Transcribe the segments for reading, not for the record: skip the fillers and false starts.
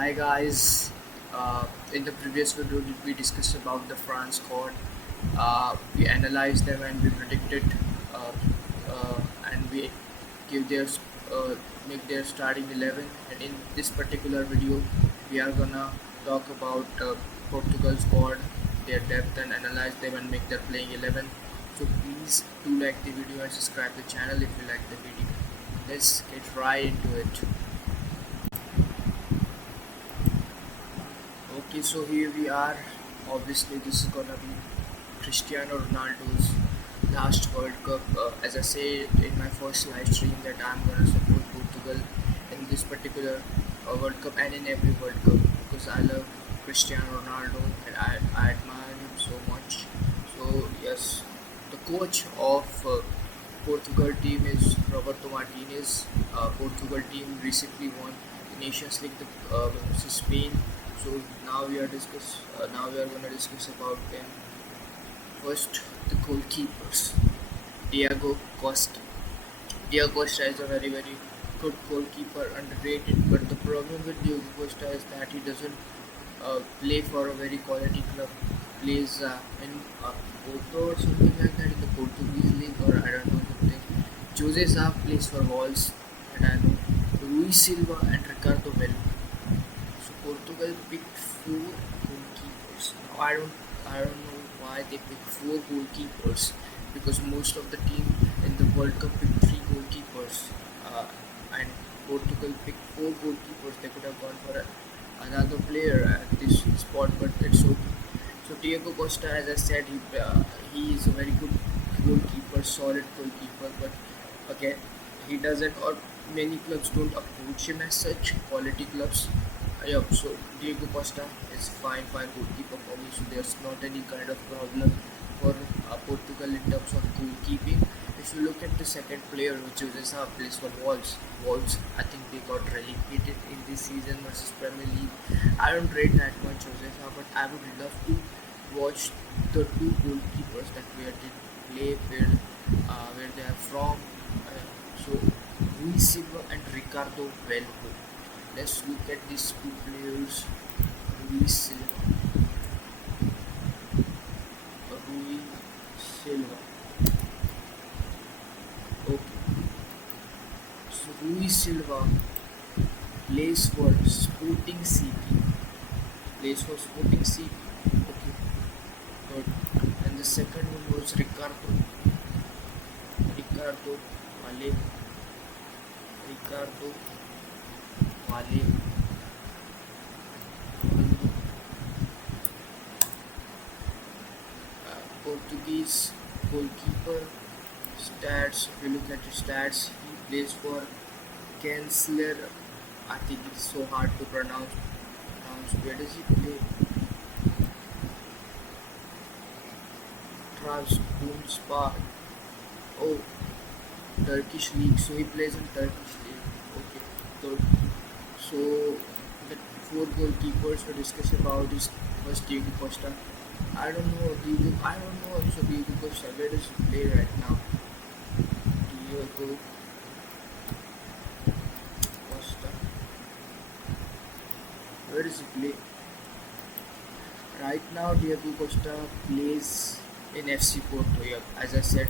Hi guys. In the previous video, we discussed about the France squad. We analyzed them and we predicted, uh, and we give their uh, make their starting 11. And in this particular video, we are gonna talk about Portugal squad, their depth, and analyze them and make their playing 11. So please do like the video and subscribe the channel if you like the video. Let's get right into it. Okay, so here we are. Obviously, this is gonna be Cristiano Ronaldo's last World Cup. As I said in my first live stream, that I'm gonna support Portugal in this particular World Cup and in every World Cup because I love Cristiano Ronaldo and I admire him so much. So yes, the coach of Portugal team is Roberto Martinez. Portugal team recently won the Nations League versus Spain. So now we are discuss. Now we are going to discuss about them. First, the goalkeepers. Diego Costa. Diego Costa is a very good goalkeeper, underrated. But the problem with Diego Costa is that he doesn't play for a very quality club. Plays in Porto or something like that in the Portuguese league, or I don't know something. Jose Sa plays for Wolves, and I know Rui Silva and Ricardo Velho. So Portugal picked four goalkeepers. Now I don't know why they picked four goalkeepers because most of the team in the World Cup picked three goalkeepers, and Portugal picked four goalkeepers. They could have gone for another player at this spot, but it's okay. So Diego Costa, as I said, he is a very good goalkeeper, solid goalkeeper, but again he doesn't, or many clubs don't approach him as such. Quality clubs. Yep, so Diego Costa is fine goalkeeper for me. So there's not any kind of problem for Portugal in terms of goalkeeping. If you look at the second player, which is Jose plays for Wolves. Wolves, I think they got relegated in this season versus Premier League. I don't rate that much Jose, but I would love to watch the two goalkeepers that where they play, where they are from. So Luis Silva and Ricardo Velho. Let's look at these two players. Luis Silva. Rui Silva. Okay. So Rui Silva plays for Sporting CP. Plays for Sporting CP. Okay. Good. And the second one was Ricardo. Ricardo Vale. Ricardo Vale. Portuguese goalkeeper stats. If you look at his stats, he plays for Chancellor. I think it's so hard to pronounce. Where does he play? Trabzonspor. Oh, Turkish league. So he plays in Turkish league. Okay, good. So the four goalkeepers we discuss about is first Diego Costa. I don't know Diego. I don't know also Diego Costa. Where does he play right now? Diego Costa. Where does he play? Right now, Diego Costa plays in FC Porto. Yeah, as I said,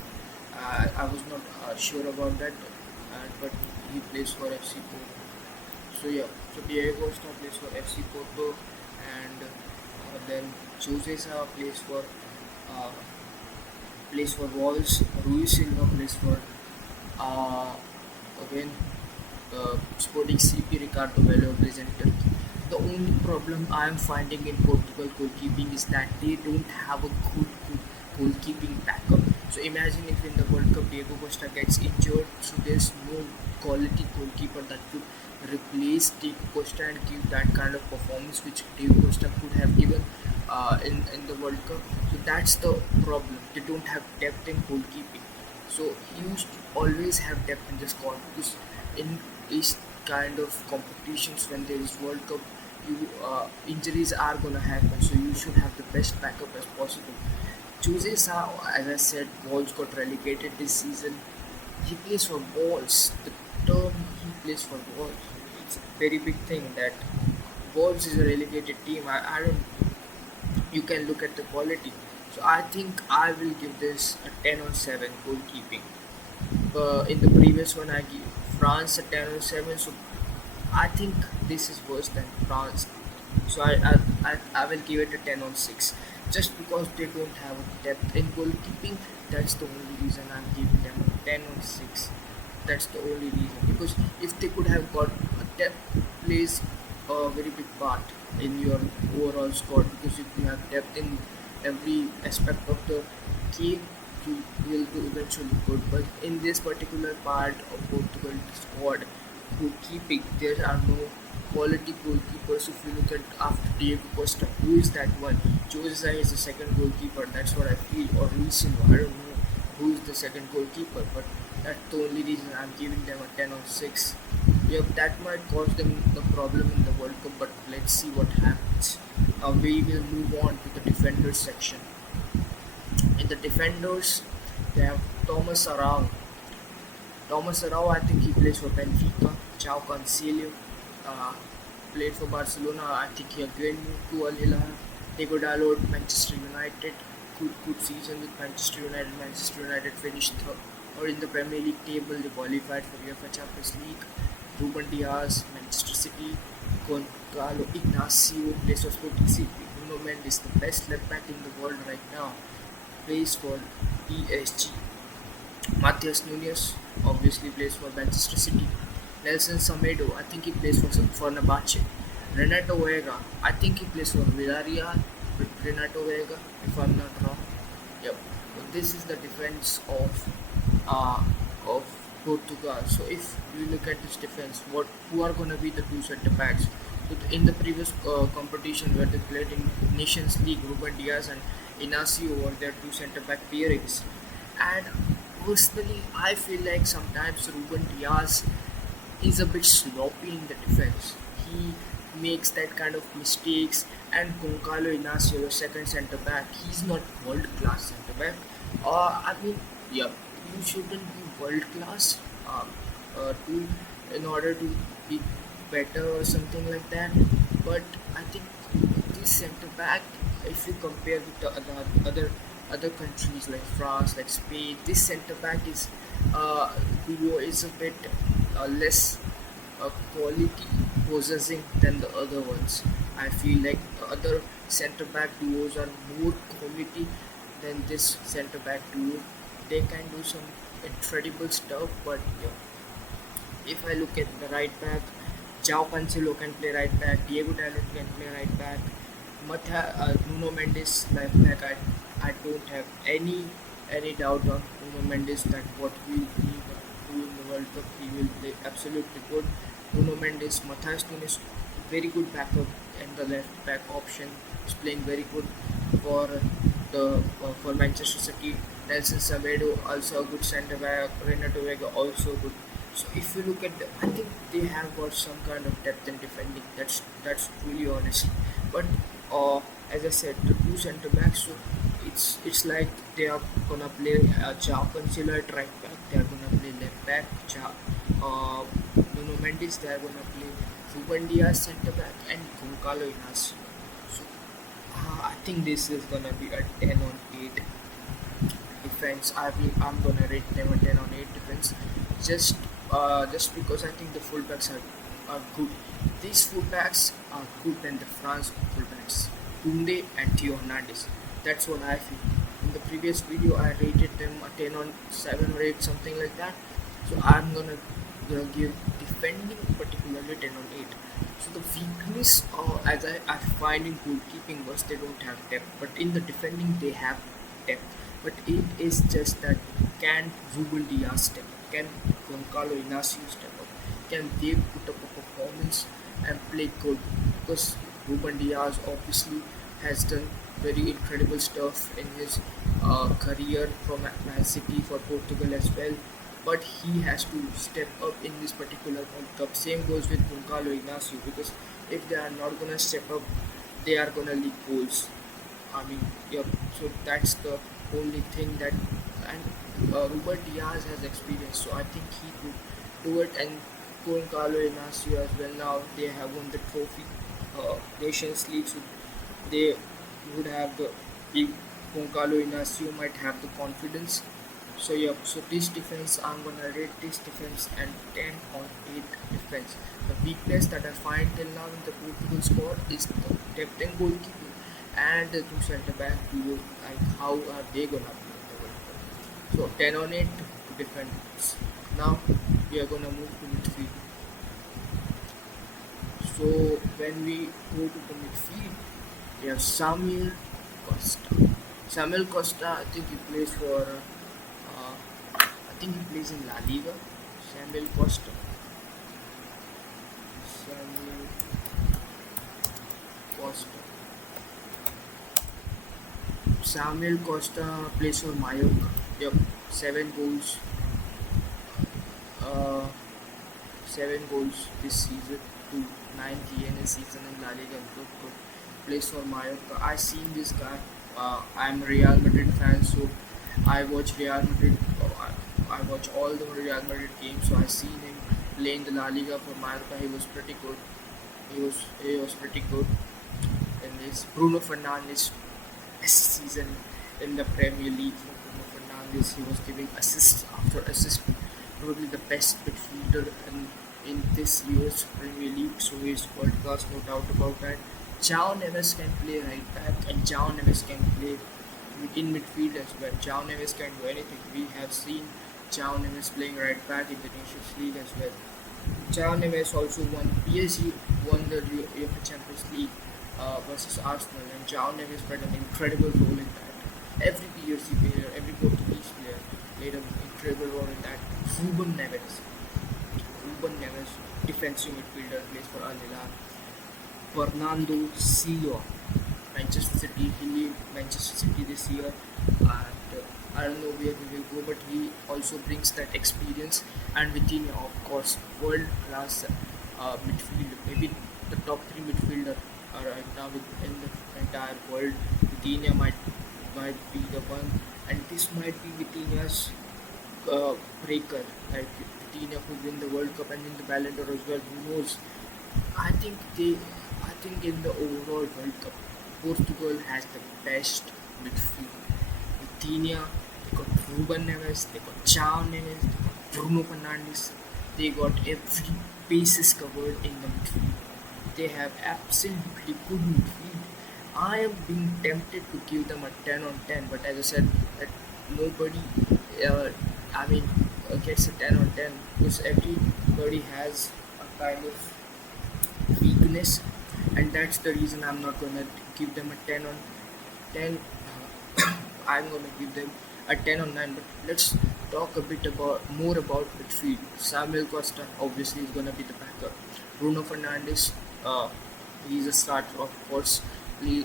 I was not sure about that, but he plays for FC Porto. So yeah, so Diego Costa plays for FC Porto, and then Jose Sa uh, plays for Wolves. Rui Silva plays for uh, again Sporting CP. Ricardo Velho plays in Turkey. The only problem I am finding in Portugal goalkeeping is that they don't have a good goalkeeping backup. So imagine if in the World Cup Diego Costa gets injured, so there's no quality goalkeeper that could replace Diego Costa and give that kind of performance which Diego Costa could have given in the World Cup. So that's the problem. They don't have depth in goalkeeping. So you should always have depth in the squad because in these kind of competitions when there is World Cup, you injuries are gonna happen. So you should have the best backup as possible. Jose Sa, as I said, Wolves got relegated this season. He plays for Wolves. The term he plays for Wolves, it's a very big thing that Wolves is a relegated team. I don't. You can look at the quality. So I think I will give this a 10 on 7 goalkeeping. In the previous one, I give France a 10 on 7. So I think this is worse than France. So I will give it a 10 on 6. Just because they don't have a depth in goalkeeping, that's the only reason I'm giving them a 10 on 6. That's the only reason. Because if they could have got a depth, plays a very big part in your overall squad. Because if you have depth in every aspect of the game, you will do eventually good. But in this particular part of Portugal squad, goalkeeping, there are no quality goalkeepers. If you look at after Diego Costa, who is that one? Jose is the second goalkeeper. That's what I feel. Or Luciano, I don't know who is the second goalkeeper, but that's the only reason I'm giving them a 10 or 6. Yeah, that might cause them the problem in the World Cup, but let's see what happens. We will move on to the defenders section. In the defenders, they have Thomas Arau. Thomas Arau, I think he plays for Benfica. João Cancelo uh, played for Barcelona. I think he again moved to Al Hilal. Diego Dalot, Manchester United. Good season with Manchester United. Manchester United finished third or in the Premier League table. They qualified for UEFA Champions League. Ruben Diaz, Manchester City. Gonzalo Ignacio plays for Sporting CP. Bruno Mendes, the best left back in the world right now, plays for PSG. Matthias Nunes obviously plays for Manchester City. Nelson Semedo, I think he plays for Fenerbahce. Renato Vega, I think he plays for Villarreal. Renato Vega, if I'm not wrong. Yep. So this is the defense of Portugal. So if you look at this defense, who are gonna be the two centre backs? So in the previous competition where they played in Nations League, Ruben Diaz and Inacio were their two centre back pairings. And personally, I feel like sometimes Ruben Diaz is a bit sloppy in the defense. He makes that kind of mistakes, and Goncalo Inacio, your second centre back, he's not world class centre back. I mean, yeah, you shouldn't be world class to in order to be better or something like that. But I think this centre back, if you compare with the other countries like France, like Spain, this centre back is duo is a bit less quality possessing than the other ones. I feel like the other centre back duos are more quality than this centre back duo. They can do some incredible stuff, but yeah, if I look at the right back, João Cancelo can play right back, Diego Dalot can play right back, Nuno Mendes left back. I don't have any doubt on Nuno Mendes that what he will do in the World Cup. He will play absolutely good. Nuno Mendes, Matthias Nunes, very good backup, and the left back option is playing very good for for Manchester City. Nelson Semedo also a good centre back. Renato Vega also good. So if you look at I think they have got some kind of depth in defending. That's really honest. But as I said, the two centre backs. So it's like they are gonna play João Cancelo at right back. They are gonna play left back. Nuno Mendes. They are gonna play Ruben Diaz centre back and Goncalo Inacio. So I think this is gonna be a 10 on 8 defense. I'm gonna rate them a 10 on 8 defense. Just because I think the fullbacks are good. These fullbacks are good than the France fullbacks, Tunde and Theo Hernandez. That's what I feel. In the previous video, I rated them a 10 on 7 or 8, something like that. So I'm gonna give defending particularly 10 on 8. So the weakness, as I find in goalkeeping, was they don't have depth, but in the defending they have depth. But it is just that can Ruben Diaz step up? Can Goncalo Inacio step up? Can they put up a performance and play good? Because Ruben Diaz obviously has done very incredible stuff in his career from Man City for Portugal as well. But he has to step up in this particular World Cup. Same goes with Goncalo Ignacio because if they are not gonna step up, they are gonna leak goals. I mean, yeah. So that's the only thing that and Robert Diaz has experience, so I think he could do it. And Goncalo Inacio as well. Now they have won the trophy, Nations League, so they would have the big. Goncalo Inacio might have the confidence. So yeah, so this defense I'm gonna rate this defense and 10 on 8 defense. The weakness that I find till now in the Portugal squad is the depth and goalkeeping and the two centre back duo. Like how are they gonna play in the World Cup? So 10 on 8 to defense. Now we are gonna move to midfield. So when we go to the midfield, we have Samuel Costa. Samuel Costa, I think he plays for. I think he plays in La Liga. Samuel Costa. Samuel Costa. Samuel Costa plays for Mallorca. Yep, 7 goals. Uh, 7 goals this season to 9 season in La Liga. Good, good. Plays for Mallorca. I seen this guy. I'm a Real Madrid fan, so I watch Real Madrid. I watch all the Real Madrid games, so I seen him play in the La Liga for Mallorca. He was pretty good. He was pretty good in this. Bruno Fernandes best season in the Premier League for Bruno Fernandes. He was giving assist after assist. Probably the best midfielder in this year's Premier League. So he's world class, no doubt about that. João Neves can play right back, and João Neves can play in midfield as well. João Neves can do anything. We have seen João Neves playing right back in the Nations League as well. João Neves also won PSG won the UEFA Champions League versus Arsenal, and João Neves played an incredible role in that. Every PSG player, every Portuguese player played an incredible role in that. Ruben Neves, defensive midfielder, plays for Al Hilal. Fernando Silva, Manchester City. He leave Manchester City this year, and I don't know where he will go, but he also brings that experience. And Vitinha, of course, world class midfielder, maybe the top three midfielder right now in the entire world. Vitinha might be the one, and this might be Vitinha's breaker. Like Vitinha could win the World Cup and win the Ballon d'Or as well. Who knows? I think they. I think in the overall World Cup, Portugal has the best midfield. Vitinha, they got Ruben Neves, they got João Neves, they got Bruno Fernandes. They got every basis covered in the midfield. They have absolutely good midfield. I am being tempted to give them a 10 on 10, but as I said, that nobody, uh, I mean, gets a 10 on 10 because everybody has a kind of weakness, and that's the reason I'm not gonna give them a 10 on 10. I'm gonna give them a 10 on 9. But let's talk a bit about more about midfield. Samuel Costa obviously is gonna be the backer. Bruno Fernandes, he's a starter of course. They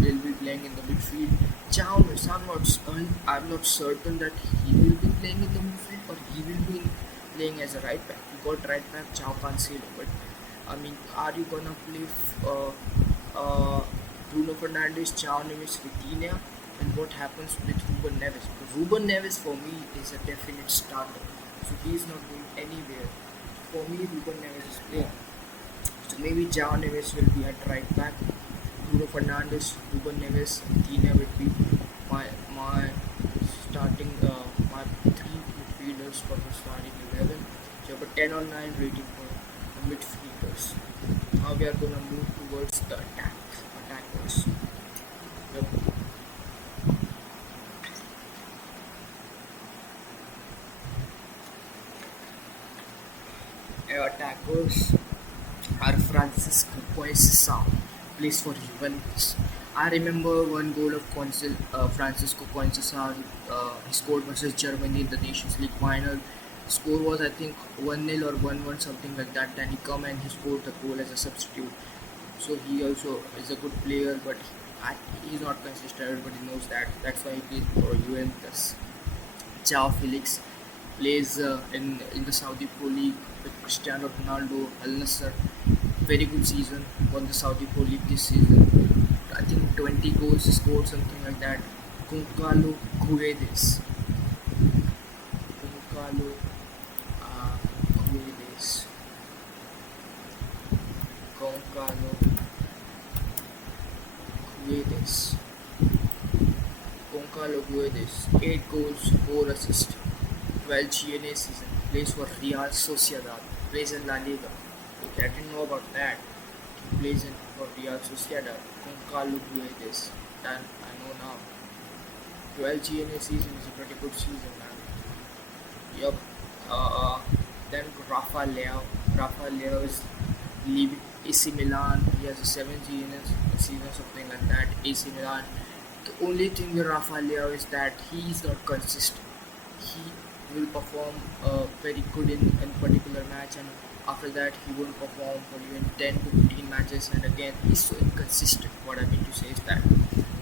will be playing in the midfield. Chalmers, I'm not certain that he will be playing in the midfield or he will be playing as a right back. You got right back João Cancelo, but I mean, are you gonna play Bruno Fernandes, João Neves, Vitinha, and what happens with Ruben Neves? Because Ruben Neves for me is a definite starter, so he is not going anywhere. For me, Ruben Neves is playing. So maybe João Neves will be at right back. Bruno Fernandes, Ruben Neves, Vitinha would be my starting my three midfielders for the starting 11. So you have a 10 on 9 rating for the midfielders. Now we are gonna move towards the attackers. Yep. Attackers are Francisco Coensao, plays for Juventus. I remember one goal of Francisco Coensao. He scored versus Germany in the Nations League final. Score was I think 1-0 or 1-1 something like that. Then he come and he scored the goal as a substitute. So he also is a good player, but he's not consistent. Everybody knows that. That's why he plays for Juventus. João Felix plays in the Saudi Pro League with Cristiano Ronaldo, Al Nassr. Very good season. Won the Saudi Pro League this season. I think 20 goals scored, something like that. Goncalo Guedes. Goncalo Guedes. Goncalo Guedes. Goncalo Guedes, 8 goals, 4 assists, 12 GNA season, plays for Real Sociedad, plays in La Liga. Okay, I didn't know about that. He plays in for Real Sociedad. Goncalo Guedes, and I know now. 12 GNA season is a pretty good season, man. Yup. Uh, then Rafa Leao. Rafa Leao is leaving AC Milan. He has a 7 GNA season, something like that. AC Milan. The only thing with Rafa Leao is that he is not consistent. He will perform very good in particular match, and after that he won't perform for even 10 to 15 matches, and again he's so inconsistent. What I mean to say is that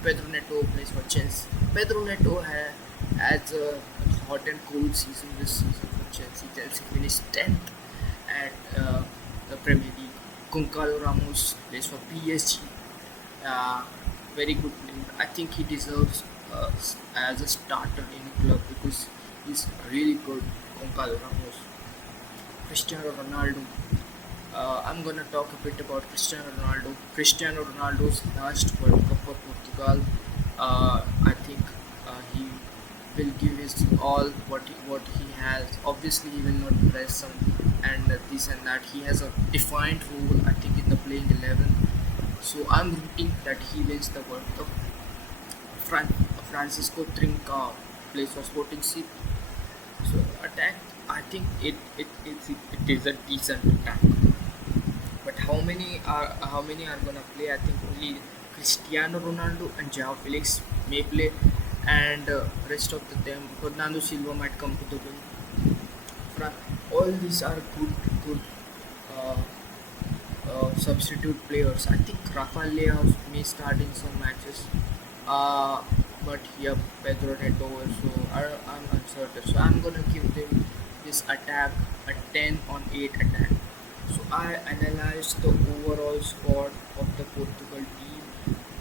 Pedro Neto plays for Chelsea. Pedro Neto has a hot and cold season this season for Chelsea. Chelsea finished 10th at the Premier League. Goncalo Ramos plays for PSG. Uh, Very good player. I think he deserves as a starter in a club because he's really good. Goncalo Ramos. Cristiano Ronaldo. I'm gonna talk a bit about Cristiano Ronaldo. Cristiano Ronaldo's last World Cup for Portugal. I think he will give his all what he has. Obviously, he will not press some and this and that. He has a defined role. I think in the playing 11. So I'm rooting that he wins the World Cup. Francisco Trincao plays for Sporting CP. So attack, I think it is a decent attack. But how many are gonna play? I think only Cristiano Ronaldo and Joao Felix may play, and rest of them Fernando Silva might come to the win. All these are good uh, substitute players. I think Rafael Leao may start in some matches. Uh, but yeah, Pedro Neto also I'm uncertain. So I'm gonna give them this attack a 10 on 8 attack. So I analyzed the overall squad of the Portugal team,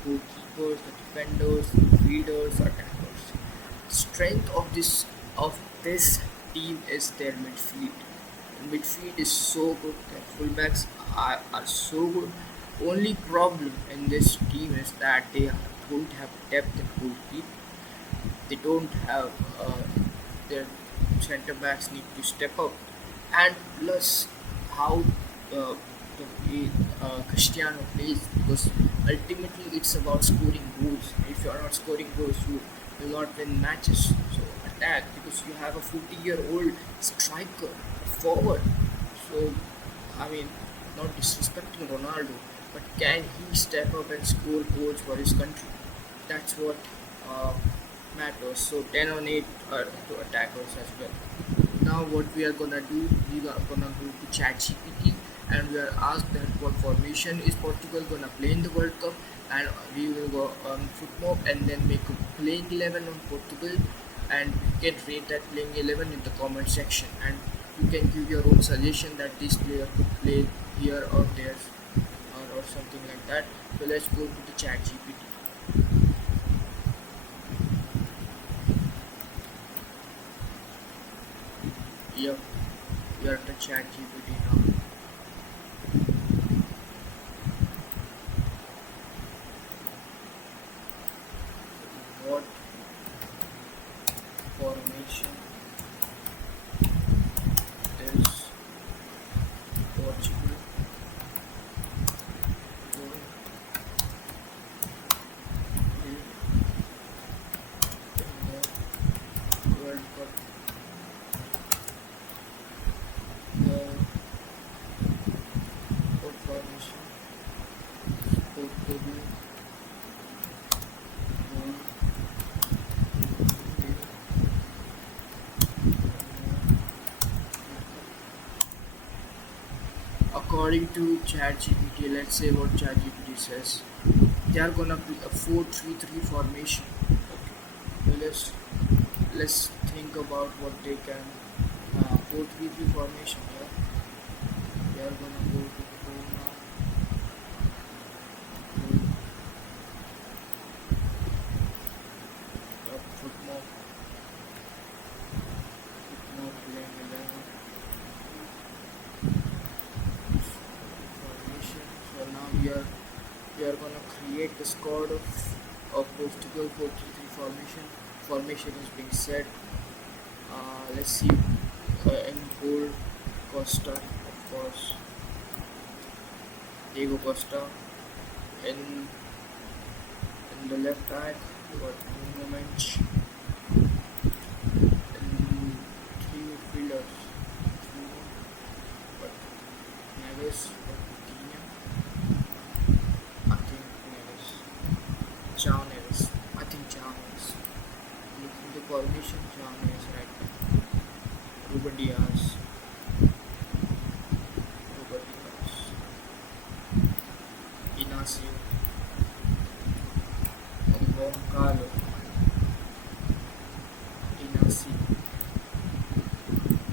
goalkeepers, the defenders, feeders, attackers. Strength of this team is their midfield. Midfield is so good. Their fullbacks are so good. Only problem in this team is that they don't have depth in goalkeeping. They don't have their centre backs need to step up, and plus how the way Cristiano plays, because ultimately it's about scoring goals. If you are not scoring goals, you will not win matches. So attack, because you have a 40-year-old striker, forward. So I mean, not disrespecting Ronaldo, but can he step up and score goals for his country? That's what uh, matters. So 10 on 8 to attackers as well. Now what we are gonna do, we are gonna go to ChatGPT and we are asked that what formation is Portugal gonna play in the World Cup, and we will go on football and then make a playing 11 on Portugal, and you can rate that playing 11 in the comment section, and you can give your own suggestion that this player could play here or there, or something like that. So let's go to the ChatGPT. Yep, we are at the ChatGPT now. What formation is Portugal going in the World Cup? The what formation Portugal going in according to ChatGPT, let's say what ChatGPT says, they are gonna be a 4-3-3 formation. Okay, so let's think about what they can 4-3-3 formation. Yeah, they are gonna go to home now. Football playing 11 formation. So here we are gonna create the squad of Portugal 4-3-3 formation. Formation is being set. Let's see. In goal, Costa, of course, Diego Costa. In the left back, we got Nuno Mensch. In three midfielders, Nuno, but Neves, but Coutinho. I think Neves. João Neves. I think João Neves. Looking the formation, João Neves right back. Ruben Diaz. Ruben Diaz. Inacio. Carlo. Inacio.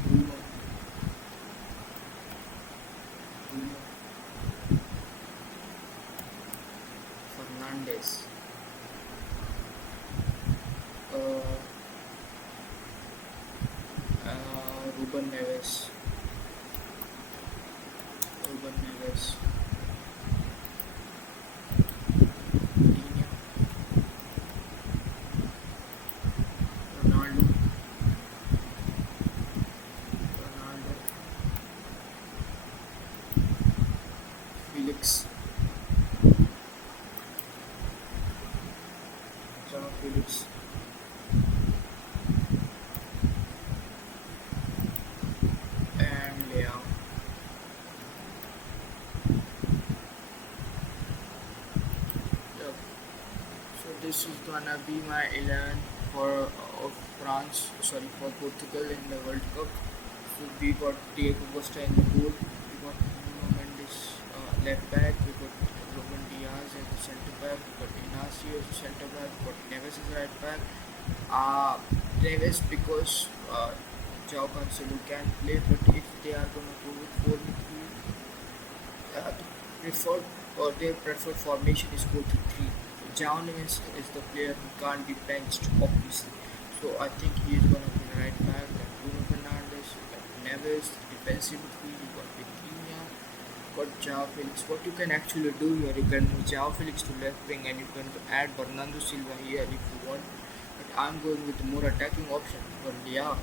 Bruno. Bruno. Fernandes. Uh, Ruben Neves. Ruben Neves. Coutinho. Ronaldo. Ronaldo. Felix. João Felix. And Leao. Yep. So this is gonna be my 11 for of France. Sorry, for Portugal in the World Cup. So we got Diego Costa in the goal. We got Nuno Mendes left back. We got Ruben Diaz as the centre back. We got Inacio as the centre back. We got Neves as the right back. Neves because João Cancelo can play, but if they are gonna go with four midfield, the preferred or their preferred formation is 4-3-3. João Neves is the player who can't be benched, obviously. So I think he is gonna be the right back. Like Bruno Fernandes, like Neves, defensive midfield. You got Vitinha, got João Felix. What you can actually do here, you can move João Felix to left wing, and you can add Bernardo Silva here if you want. But I'm going with the more attacking option for Leao.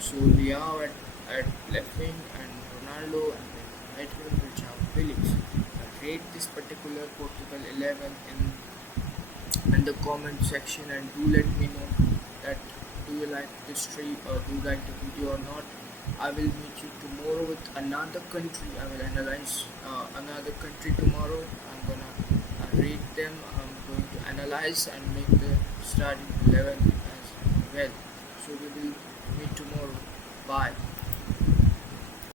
So Leao at left wing and Ronaldo, and then right wing with João Felix. Rate this particular Portugal 11 in the comment section, and do let me know that do you like this stream or do you like the video or not. I will meet you tomorrow with another country. I will analyze another country tomorrow. I'm gonna rate them. I'm going to analyze and make the starting 11 as well. So we will meet tomorrow. Bye.